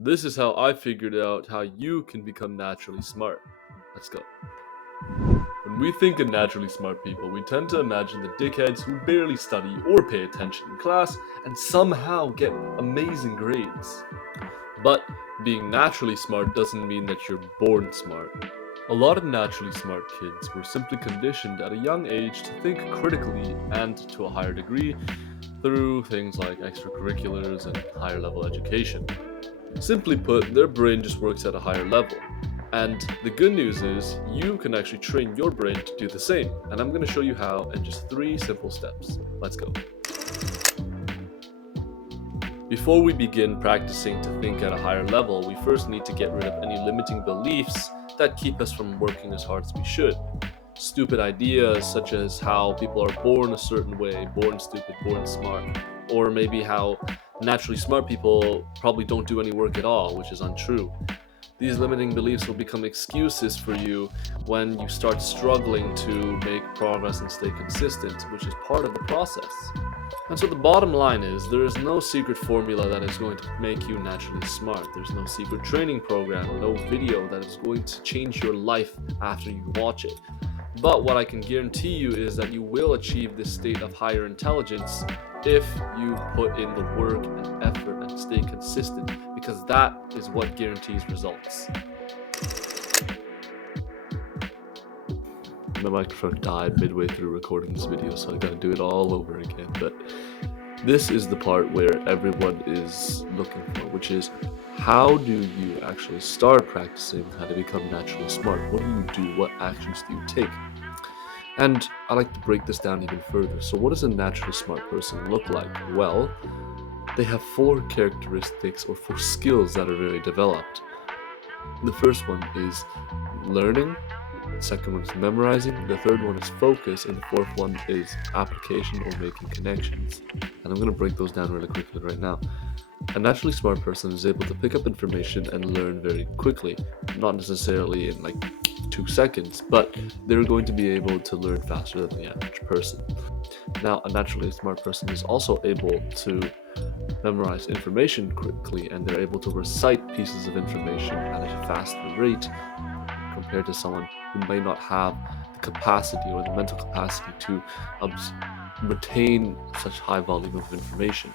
This is how I figured out how you can become naturally smart. Let's go. When we think of naturally smart people, we tend to imagine the dickheads who barely study or pay attention in class and somehow get amazing grades. But being naturally smart doesn't mean that you're born smart. A lot of naturally smart kids were simply conditioned at a young age to think critically and to a higher degree through things like extracurriculars and higher level education. Simply put, their brain just works at a higher level. And the good news is, you can actually train your brain to do the same. And I'm going to show you how in just 3 simple steps. Let's go. Before we begin practicing to think at a higher level, we first need to get rid of any limiting beliefs that keep us from working as hard as we should. Stupid ideas such as how people are born a certain way, born stupid, born smart, or maybe how naturally smart people probably don't do any work at all, which is untrue. These limiting beliefs will become excuses for you when you start struggling to make progress and stay consistent, which is part of the process. And so the bottom line is, there is no secret formula that is going to make you naturally smart. There's no secret training program, no video that is going to change your life after you watch it. But what I can guarantee you is that you will achieve this state of higher intelligence if you put in the work and effort and stay consistent, because that is what guarantees results. My microphone died midway through recording this video, so I gotta do it all over again. But this is the part where everyone is looking for, which is, how do you actually start practicing how to become naturally smart? What do you do? What actions do you take? And I like to break this down even further. So what does a naturally smart person look like? Well, they have 4 characteristics or 4 skills that are very developed. The first one is learning, the second one is memorizing, the third one is focus, and the fourth one is application or making connections. And I'm going to break those down really quickly right now. A naturally smart person is able to pick up information and learn very quickly, not necessarily in like 2 seconds, but they're going to be able to learn faster than the average person. Now, a naturally smart person is also able to memorize information quickly, and they're able to recite pieces of information at a faster rate compared to someone who may not have the capacity or the mental capacity to retain such high volume of information.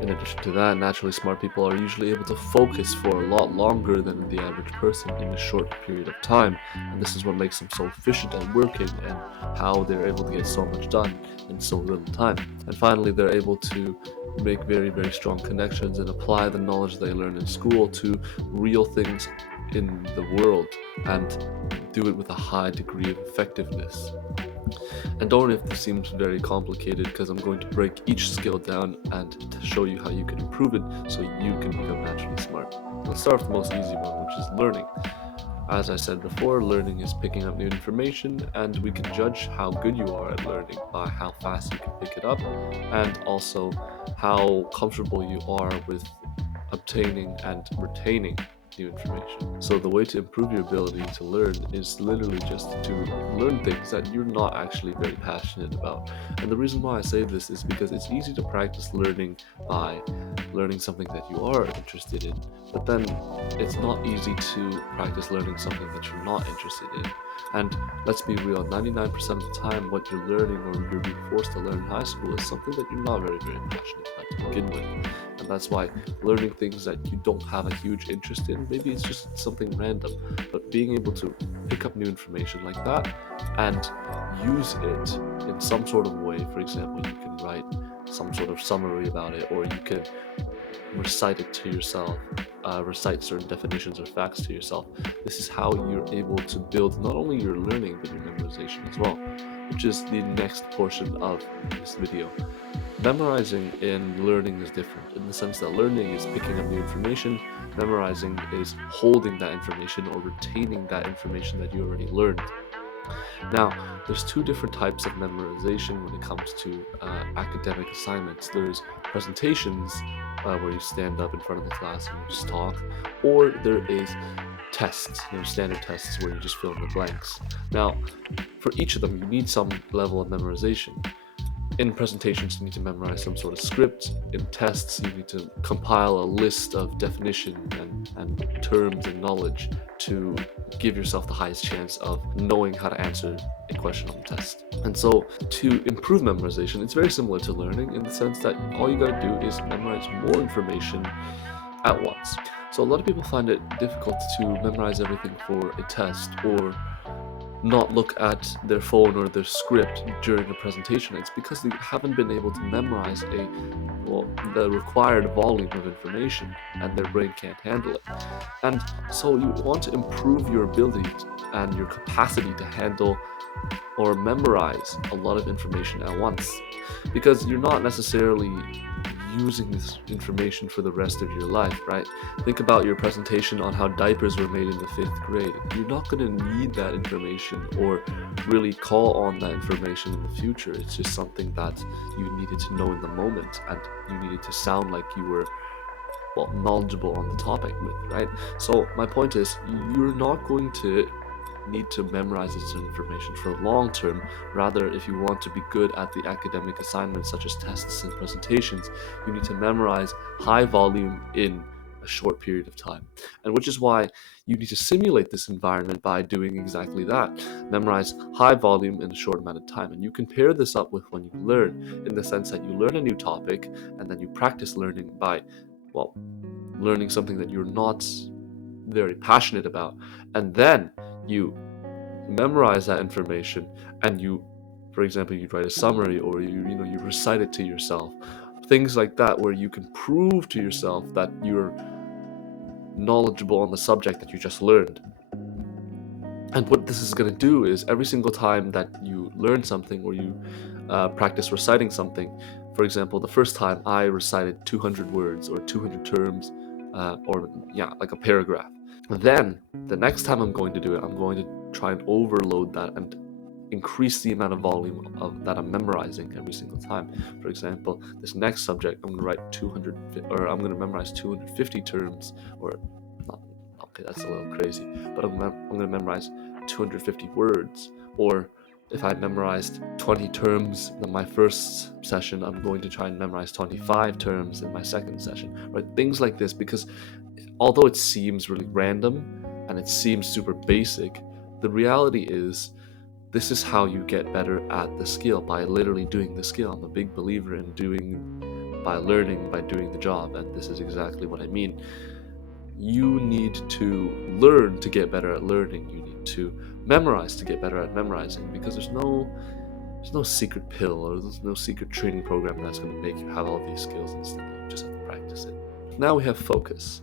In addition to that, naturally smart people are usually able to focus for a lot longer than the average person in a short period of time, and this is what makes them so efficient at working and how they're able to get so much done in so little time. And finally, they're able to make very, very strong connections and apply the knowledge they learn in school to real things in the world and do it with a high degree of effectiveness. And don't worry if this seems very complicated, because I'm going to break each skill down and to show you how you can improve it so you can become naturally smart. Let's start with the most easy one, which is learning. As I said before, learning is picking up new information, and we can judge how good you are at learning by how fast you can pick it up, and also how comfortable you are with obtaining and retaining new information. So the way to improve your ability to learn is literally just to learn things that you're not actually very passionate about. And the reason why I say this is because it's easy to practice learning by learning something that you are interested in, but then it's not easy to practice learning something that you're not interested in. And let's be real, 99% of the time what you're learning or you're being forced to learn in high school is something that you're not very, very passionate about to begin with. And that's why learning things that you don't have a huge interest in, maybe it's just something random, but being able to pick up new information like that and use it in some sort of way, for example, you can write some sort of summary about it, or you can recite it to yourself, recite certain definitions or facts to yourself. This is how you're able to build not only your learning, but your memorization as well, which is the next portion of this video. Memorizing and learning is different in the sense that learning is picking up new information, memorizing is holding that information or retaining that information that you already learned. Now, there's 2 different types of memorization when it comes to academic assignments. There's presentations where you stand up in front of the class and you just talk, or there is tests, standard tests where you just fill in the blanks. Now, for each of them, you need some level of memorization. In presentations, you need to memorize some sort of script. In tests, you need to compile a list of definition and terms and knowledge to give yourself the highest chance of knowing how to answer a question on the test. And so to improve memorization, it's very similar to learning in the sense that all you gotta do is memorize more information at once. So a lot of people find it difficult to memorize everything for a test or not look at their phone or their script during a presentation. It's because they haven't been able to memorize the required volume of information, and their brain can't handle it. And so you want to improve your ability and your capacity to handle or memorize a lot of information at once, because you're not necessarily using this information for the rest of your life, right? Think about your presentation on how diapers were made in the 5th grade. You're not going to need that information or really call on that information in the future. It's just something that you needed to know in the moment, and you needed to sound like you were knowledgeable on the topic with, right? So my point is, you're not going to need to memorize this information for the long term. Rather, if you want to be good at the academic assignments such as tests and presentations, you need to memorize high volume in a short period of time. And which is why you need to simulate this environment by doing exactly that. Memorize high volume in a short amount of time. And you can pair this up with when you learn, in the sense that you learn a new topic and then you practice learning by learning something that you're not very passionate about, and then you memorize that information, and you, for example, you write a summary, or you recite it to yourself, things like that, where you can prove to yourself that you're knowledgeable on the subject that you just learned. And what this is going to do is, every single time that you learn something or you practice reciting something, for example, the first time I recited 200 words or 200 terms, like a paragraph. Then the next time I'm going to do it, I'm going to try and overload that and increase the amount of volume of that I'm memorizing every single time. For example, this next subject, I'm going to memorize 250 terms, or not. Okay, that's a little crazy, but I'm going to memorize 250 words. Or if I memorized 20 terms in my first session, I'm going to try and memorize 25 terms in my second session, right? Things like this, because although it seems really random and it seems super basic, the reality is this is how you get better at the skill, by literally doing the skill. I'm a big believer in by learning, by doing the job, and this is exactly what I mean. You need to learn to get better at learning. You need to memorize to get better at memorizing, because there's no secret pill or there's no secret training program that's going to make you have all these skills instantly. You just have to practice it. Now we have focus.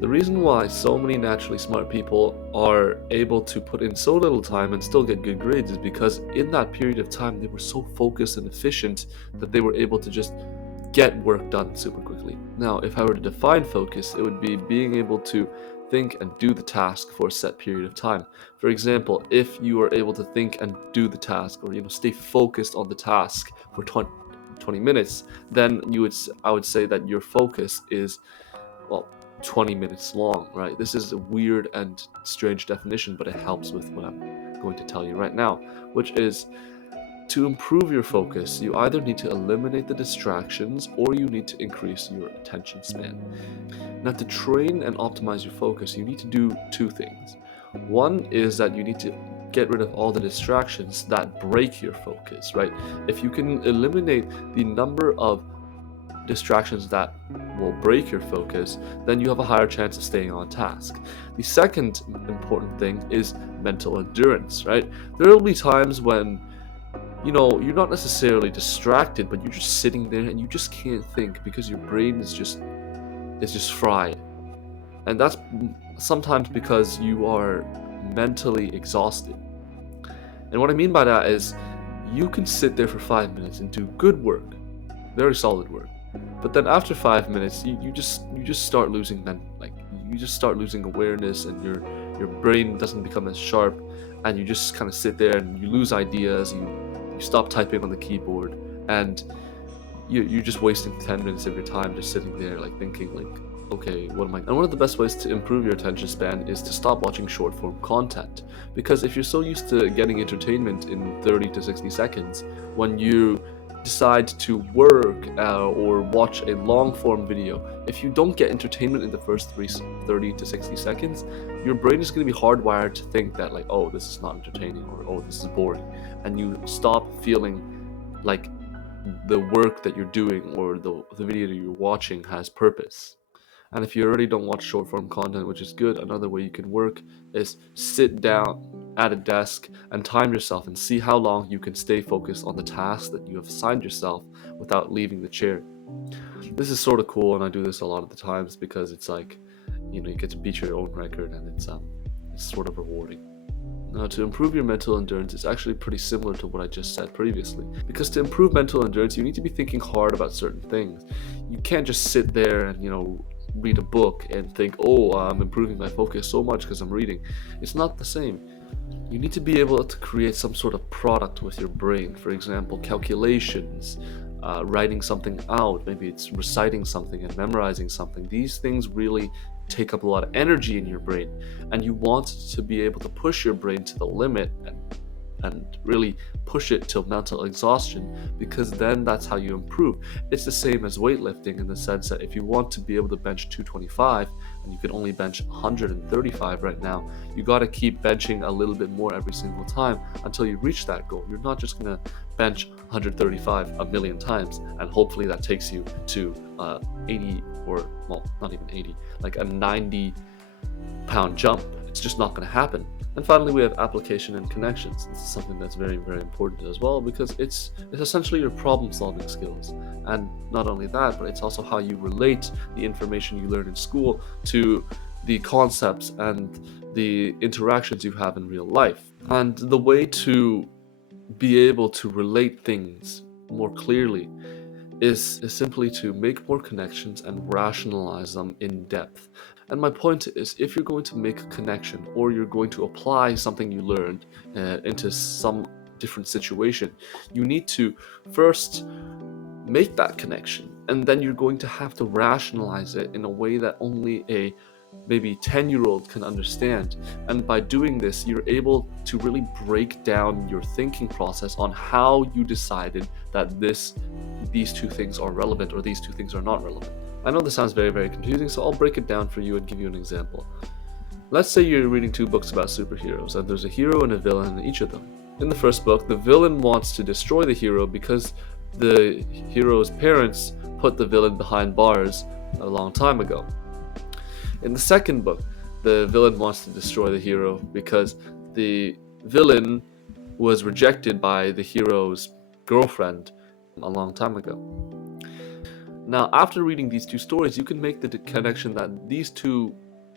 The reason why so many naturally smart people are able to put in so little time and still get good grades is because in that period of time they were so focused and efficient that they were able to just get work done super quickly. Now, if I were to define focus, it would be being able to think and do the task for a set period of time. For example, if you are able to think and do the task, or stay focused on the task for 20 minutes, then I would say that your focus is 20 minutes long, right? This is a weird and strange definition, but it helps with what I'm going to tell you right now, which is, to improve your focus, you either need to eliminate the distractions or you need to increase your attention span. Now, to train and optimize your focus, you need to do two things. One is that you need to get rid of all the distractions that break your focus, right? If you can eliminate the number of distractions that will break your focus, then you have a higher chance of staying on task. The second important thing is mental endurance, right? There will be times when you're not necessarily distracted, but you're just sitting there and you just can't think because your brain is just fried. And that's sometimes because you are mentally exhausted. And what I mean by that is, you can sit there for 5 minutes and do good work, very solid work. But then after 5 minutes, you just start losing awareness, and your brain doesn't become as sharp, and you just kind of sit there and you lose ideas. You stop typing on the keyboard, and you're just wasting 10 minutes of your time just sitting there thinking okay, what am I? And one of the best ways to improve your attention span is to stop watching short form content, because if you're so used to getting entertainment in 30 to 60 seconds, when you decide to work or watch a long form video, if you don't get entertainment in the first 30 to 60 seconds, your brain is going to be hardwired to think that like, oh, this is not entertaining, or oh, this is boring, and you stop feeling like the work that you're doing or the video that you're watching has purpose. And if you already don't watch short form content, which is good, another way you can work is sit down at a desk and time yourself and see how long you can stay focused on the task that you have assigned yourself without leaving the chair. This is sort of cool, and I do this a lot of the times because it's like, you get to beat your own record, and it's sort of rewarding. Now, to improve your mental endurance, it's actually pretty similar to what I just said previously. Because to improve mental endurance, you need to be thinking hard about certain things. You can't just sit there and, read a book and think, oh, I'm improving my focus so much because I'm reading. It's not the same. You need to be able to create some sort of product with your brain. For example, calculations, writing something out. Maybe it's reciting something and memorizing something. These things really take up a lot of energy in your brain, and you want to be able to push your brain to the limit and really push it till mental exhaustion, because then that's how you improve. It's the same as weightlifting in the sense that if you want to be able to bench 225 and you can only bench 135 right now, you got to keep benching a little bit more every single time until you reach that goal. You're not just going to bench 135 a million times and hopefully that takes you to 80, or well, not even 80, like a 90-pound jump. It's just not going to happen. And finally, we have application and connections. This is something that's very, very important as well, because it's essentially your problem-solving skills. And not only that, but it's also how you relate the information you learn in school to the concepts and the interactions you have in real life. And the way to be able to relate things more clearly is simply to make more connections and rationalize them in depth. And my point is, if you're going to make a connection or you're going to apply something you learned into some different situation, you need to first make that connection, and then you're going to have to rationalize it in a way that only a maybe 10-year-old can understand. And by doing this, you're able to really break down your thinking process on how you decided that these two things are relevant or these two things are not relevant. I know this sounds very, very confusing, so I'll break it down for you and give you an example. Let's say you're reading two books about superheroes, and there's a hero and a villain in each of them. In the first book, the villain wants to destroy the hero because the hero's parents put the villain behind bars a long time ago. In the second book, the villain wants to destroy the hero because the villain was rejected by the hero's girlfriend a long time ago. Now, after reading these two stories, you can make the connection that these two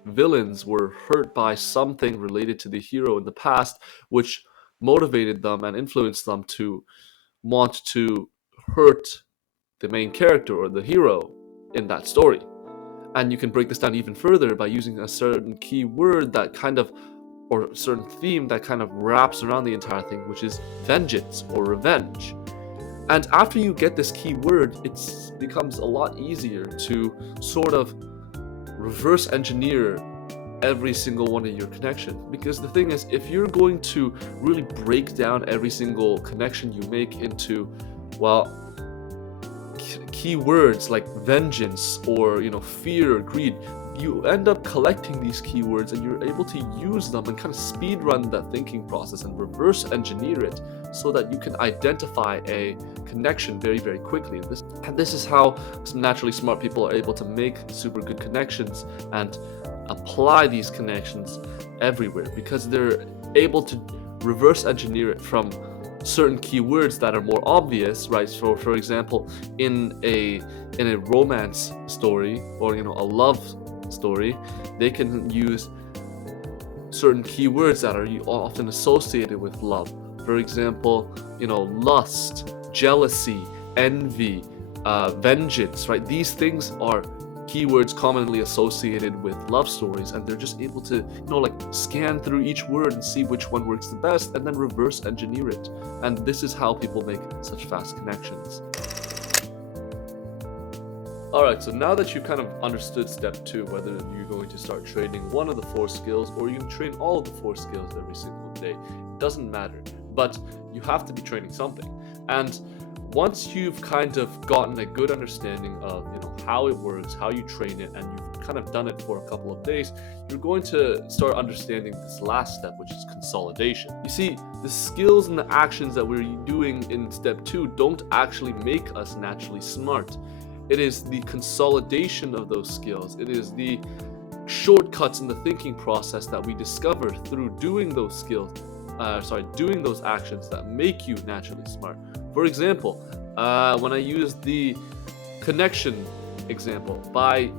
villains were hurt by something related to the hero in the past, which motivated them and influenced them to want to hurt the main character or the hero in that story. And you can break this down even further by using a certain key word that kind of, or a certain theme that kind of wraps around the entire thing, which is vengeance or revenge. And after you get this key word, it becomes a lot easier to sort of reverse engineer every single one of your connections. Because the thing is, if you're going to really break down every single connection you make into, well, key words like vengeance or fear or greed, you end up collecting these keywords and you're able to use them and kind of speed run that thinking process and reverse engineer it so that you can identify a connection very, very quickly. And this is how some naturally smart people are able to make super good connections and apply these connections everywhere, because they're able to reverse engineer it from certain keywords that are more obvious, right? So for example, in a romance story or a love story, they can use certain keywords that are often associated with love. For example, lust, jealousy, envy, vengeance, right? These things are keywords commonly associated with love stories, and they're just able to scan through each word and see which one works the best and then reverse engineer it. And this is how people make such fast connections. Alright, so now that you've kind of understood step 2, whether you're going to start training one of the 4 skills or you can train all of the 4 skills every single day, it doesn't matter, but you have to be training something. And Once you've kind of gotten a good understanding of how it works, how you train it, and you've kind of done it for a couple of days, you're going to start understanding this last step, which is consolidation. You see, the skills and the actions that we're doing in step 2 don't actually make us naturally smart. It is the consolidation of those skills. It is the shortcuts in the thinking process that we discover through doing those doing those actions that make you naturally smart. For example, when I use the connection example, by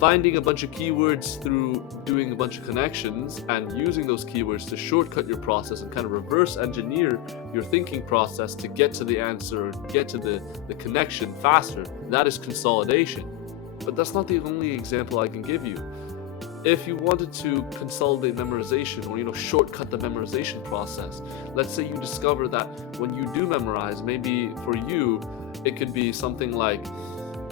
finding a bunch of keywords through doing a bunch of connections and using those keywords to shortcut your process and kind of reverse engineer your thinking process to get to the answer or get to the connection faster, that is consolidation. But that's not the only example I can give you. If you wanted to consolidate memorization or shortcut the memorization process, let's say you discover that when you do memorize, maybe for you it could be something like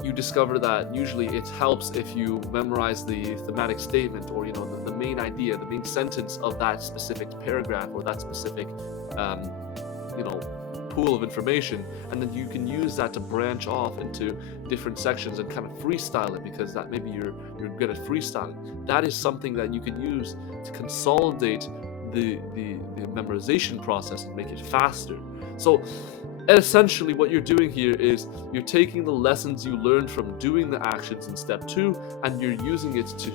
you discover that usually it helps if you memorize the thematic statement or the main idea, the main sentence of that specific paragraph or that specific pool of information, and then you can use that to branch off into different sections and kind of freestyle it, because that maybe you're good at freestyling. That is something that you can use to consolidate the memorization process and make it faster. So essentially what you're doing here is you're taking the lessons you learned from doing the actions in step 2 and you're using it to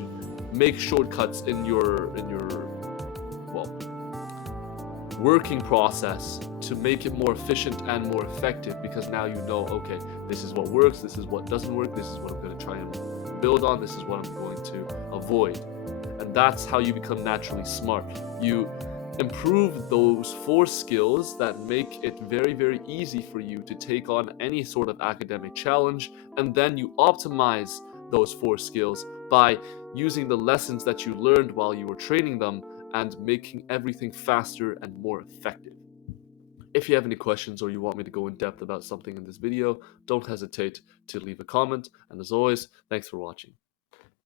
make shortcuts in your working process to make it more efficient and more effective, because now you know, okay, this is what works, this is what doesn't work, this is what I'm going to try and build on, this is what I'm going to avoid. And that's how you become naturally smart. You improve those 4 skills that make it very, very easy for you to take on any sort of academic challenge, and then you optimize those 4 skills by using the lessons that you learned while you were training them and making everything faster and more effective. If you have any questions or you want me to go in depth about something in this video, don't hesitate to leave a comment. And as always, thanks for watching.